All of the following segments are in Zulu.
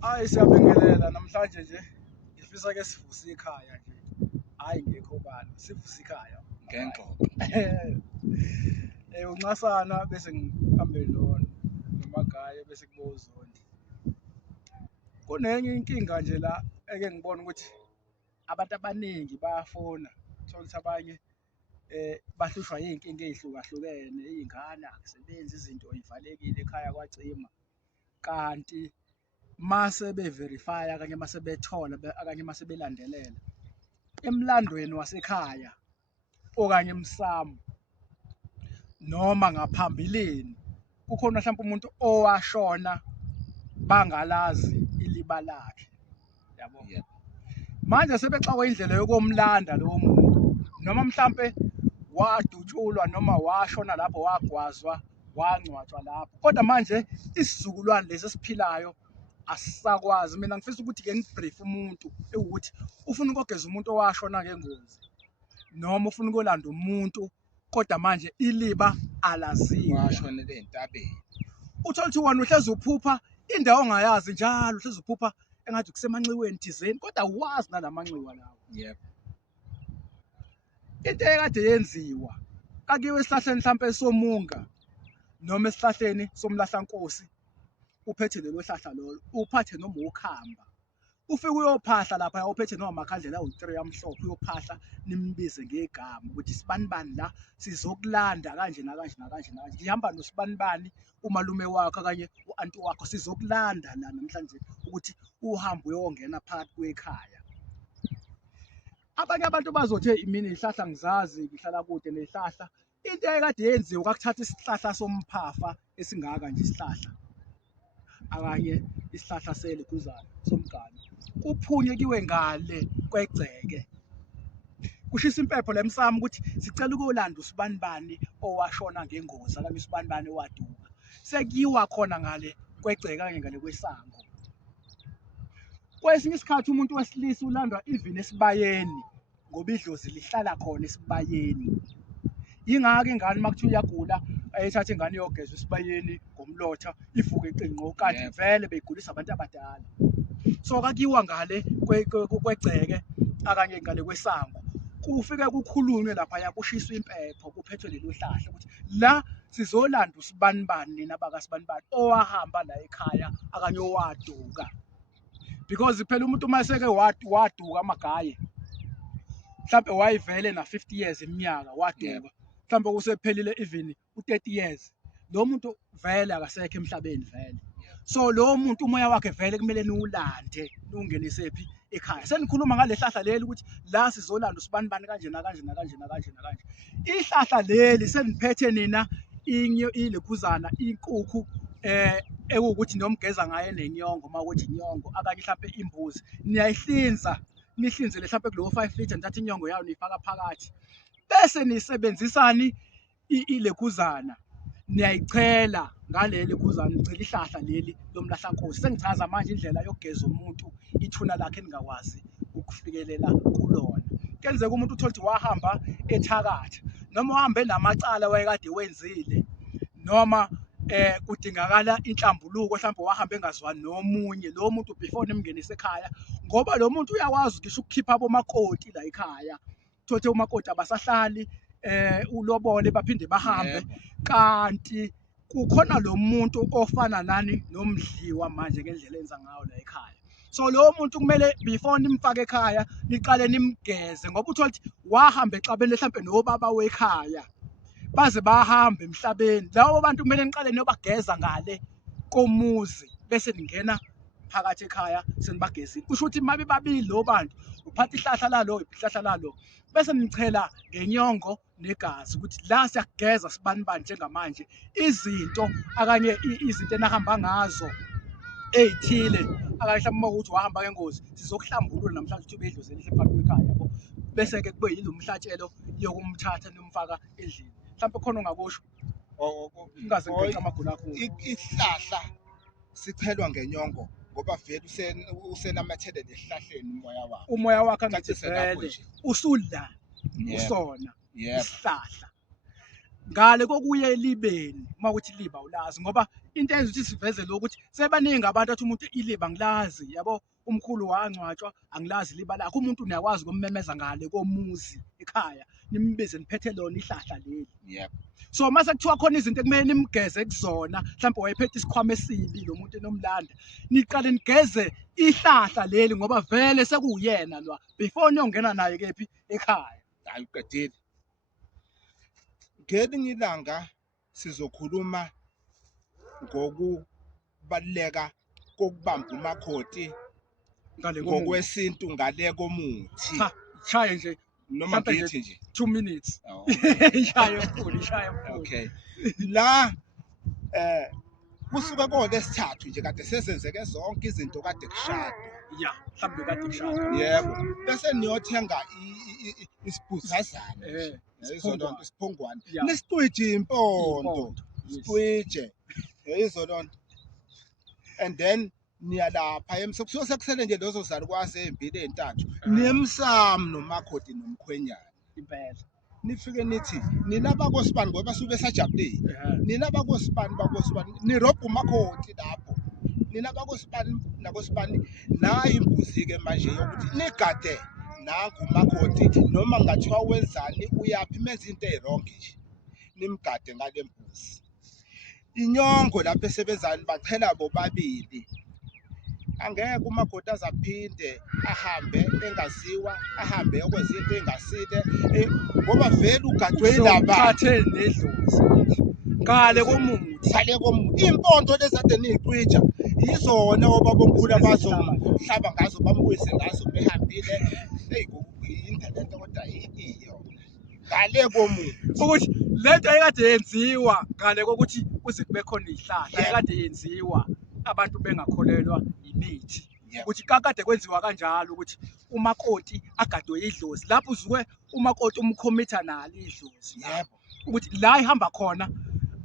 Hayi siyabingelela namhlanje nje ngifisa ke sivuse ikhaya nje. Hayi ngekho bani sivuse ikhaya ngengxoxo. Uncasana bese ngihambe nomagaye bese kuba uZondi. Kunenye inkinga nje la eke ngibona ukuthi abantu abaningi bayafona thola ukuthi abanye bahlushwa yinkinga ezihlukahlukene, izingane akusebenzi, izinto zivalekile ekhaya kwacima. Kanti mase beverifya kanye mase bethola akanye mase belandelela emlandweni wasekhaya okanye emsamo noma ngaphambilini kukhona mhlawumbe umuntu owashona bangalazi iliba lakhe, yabo. Manje sebexakwa indlela yokomlanda lowo muntu noma mhlambe wadutshulwa noma washona lapho wagwazwa wangcwatshwa lapho, kodwa manje isizukulwane lesi esiphilayo asisakwazi. Mina ngifisa ukuthi ke ngibrief umuntu ewukuthi ufuna ukogeza umuntu owashona ngengozi noma ufuna ukolanda umuntu kodwa manje iliba alaziwa, Washonele entabeni. uthola ukuthi wona uhlezi uphupha indawo ongayazi njalo, uhlezi uphupha engathi kusemanxiweni thizeni kodwa awazi nalamanxiwa lawo. Yebo. Into ekade yenziwa akiwe esihlahleni mhlampe somunga noma esihlahleni somlahlankosi, uphethe lelo hlahla lolo uphathe noma ukhamba ufike uyophahla lapha uphethe noma amakhandlela awu-3 amhlophe, uyophahla nimbize ngegama ukuthi sibanibani la sizokulanda kanje nakanje nakanje nakanje, ngihamba nosibanibani umalume wakho kanye u-anti wakho sizokulanda la namhlanje ukuthi uhambe uyongena phakathi kwekhaya. Abanye abantu bazothi imini izihlahla ngizazi ngihlala kude nezihlahla. Into ekade yenziwa kwakuthatha isihlahla somphafa esingaka nje isihlahla akanye isihlahla seliguzana somgani kuphunywe kiwe ngale kwegceke kushisa impepho la emsamo ukuthi sicela ukuyolanda usibanibani owashona ngengozi akanye usibanibani owaduka, sekuyiwa khona ngale kwegceke kanye ngale kwesango. Kwesinye isikhathi umuntu wesilisa ulandwa even esibayeni ngoba idlozi lihlala khona esibayeni. Yingako ingane makuthiwa iyagula ayithathe ingane iyogezwa esibayeni ngomlotha ivuke iqinqo kanti vele beyigulisa abantu abadala. So kakiwa ngale kwegceke akanye ngale kwesango kufike kukhulunywe lapha kushiswa impepho kuphethwe lelo hlahla ukuthi la sizolanda usibanibani nina bakasibanibani owahamba la ekhaya akanye owaduka, because phela umuntu uma eseke waduka amagaye mhlambe wayivele na 50 years iminyaka waduka mhlambe kusephelile even u30 years, lo muntu vele akasekho emhlabeni vele. So lo muntu umoya wakhe vele kumele niwulande niwungenise phi ekhaya. Senikhuluma ngale hlahla leli ukuthi la sizolanda usibanibani kanje nakanje nakanje nakanje nakanje. Ihlahla leli seniphethe nina ilekhuzana inkukhu ekuwukuthi nomgeza ngaye nenyongo makuthi inyongo akanye mhlambe imbuzi niyayihlinza nihlinzele mhlambe kulo 5 liter nithatha inyongo yayo nifaka phakathi bese nisebenzisani ilekhuzana niyayichela ngaleli khuzana nicela ihlahla leli lomlahlankosi. Sengichaza manje indlela yokugeza umuntu ithuna lakhe ningakwazi ukufikelela kulona. Kenzeka umuntu uthola ukuthi wahamba ethakatha noma uhambe namacala wayekade wenzile noma kudingakala inhlambuluko mhlawumbe wahamba engazwani nomunye lo muntu before nimngenise ekhaya ngoba lo muntu uyakwazi ngisho ukukhipha abomakoti la ekhaya. Thothe umakoti abasahlali ulobole baphinde bahambe kanti kukhona lo muntu ofana nani nomdliwa manje ngendlela enza ngayo la ekhaya. So lo muntu kumele before nimfake ekhaya niqale nimgeze ngoba uthola ukuthi wahamba exabene mhlambe nobaba wekhaya baze bahambe emhlabeni. Lawo bantu kumele niqale niyobageza ngale komuzi bese ningena phakathi ekhaya senibagezile. Kusho ukuthi mabe babili lo bantu uphatha ihlahla lalo ihlahla lalo bese nichela ngenyongo negazi ukuthi la siyageza sibanibani njengamanje izinto akanye izinto enahamba ngazo ezithile akanye mhlawumbe ukuthi wahamba ngengozi sizokuhlambulula namhlanje ukuthi ubedloze lihle phakathi kwekhaya yabo bese ke kube yilo umhlatshelo yokumthatha nimfaka endlini. Mhlawumbe khona ungakusho ungaze ngiphethe amagula akho. Ihlahla sichelwa ngenyongo ngoba vele usenamathele nesihlahleni umoya wakhe angathi vele usudla usona isihlahla ngale kokuye libeni mawukuthi liba ulazi ngoba into eyenza ukuthi siveze lokuthi sebaningi abantu athi umuntu iliba ngilazi yabo umkhulu wangcwatshwa angilazi liba lakho umuntu uyakwazi ukumemeza ngale komuzi ekhaya nimbize niphethe lona ihlahla leli yebo so mase kuthiwa khona izinto ekumele nimgeze kuzona mhlawumbe wayephethe isikhwama esibi lo muntu enomlanda niqale nigeze ihlahla leli ngoba vele sekuyena lwa before niyongena naye kephi ekhaya hayi uqedile ngelinye ilanga sizokhuluma ngokubaluleka kokubamba umakoti ngale komuzi ngokwesintu ngale komuthi cha chaye nje noma mhlampe nje ngithi nje 2 minutes Oh, ishaye mkhulu ishaye mkhulu okay la kusuka kolesithathu nje kade sesenzeke zonke izinto kade kushado ya mhlawumbe kade kushaya yebo bese niyothenga isibhuzazana isiphungwana. isiphongwane Yeah. nesitwiji impondo Impondo, yes. sitwije yizo lonto and then niyalapha kusuke sekusele nje lezo zalukwazi ezimbili ezintathu niyemsamo nomakoti nomkhwenyana impela nifike nithi nina bakosibani ngoba sube sajabulile nina bakosibani nirobha umakoti lapho nina bakosibani nakosibani nayi imbuzi ke manje yokuthi nigade nangu umakoti noma ngathiwa wenzani uyaphi menza into ezironke nje nimgade ngale mbuzi inyongo lapho esebenzani bachela bobabili angeke umakoti azaphinde ahambe engaziwa ahambe yokwenza into engasile ngoba vele ugadwe ilaba thathe nedlozi ngale komuthi sale impondo lezade niyicwija yizona obabomkhulu abazomhlaba ngazo bambuyise ngazo behambile indlela lento kodwa iyo ngale komuthi ukuthi lento ayikade yenziwa ngale kokuthi kuze kube khona izihlahla ayikade yenziwa abantu bengakholelwa imithi Yebo. ukuthi kakade kwenziwa kanjalo ukuthi umakoti agadwe idlozi lapho uzuke umakoti umkhomitha nalo idlozi yebo ukuthi la ihamba khona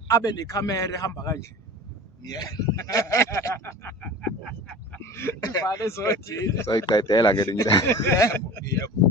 abe nekhamera ehamba kanje yebo ivale zothi soyiqedela ngelinye ilanga. yebo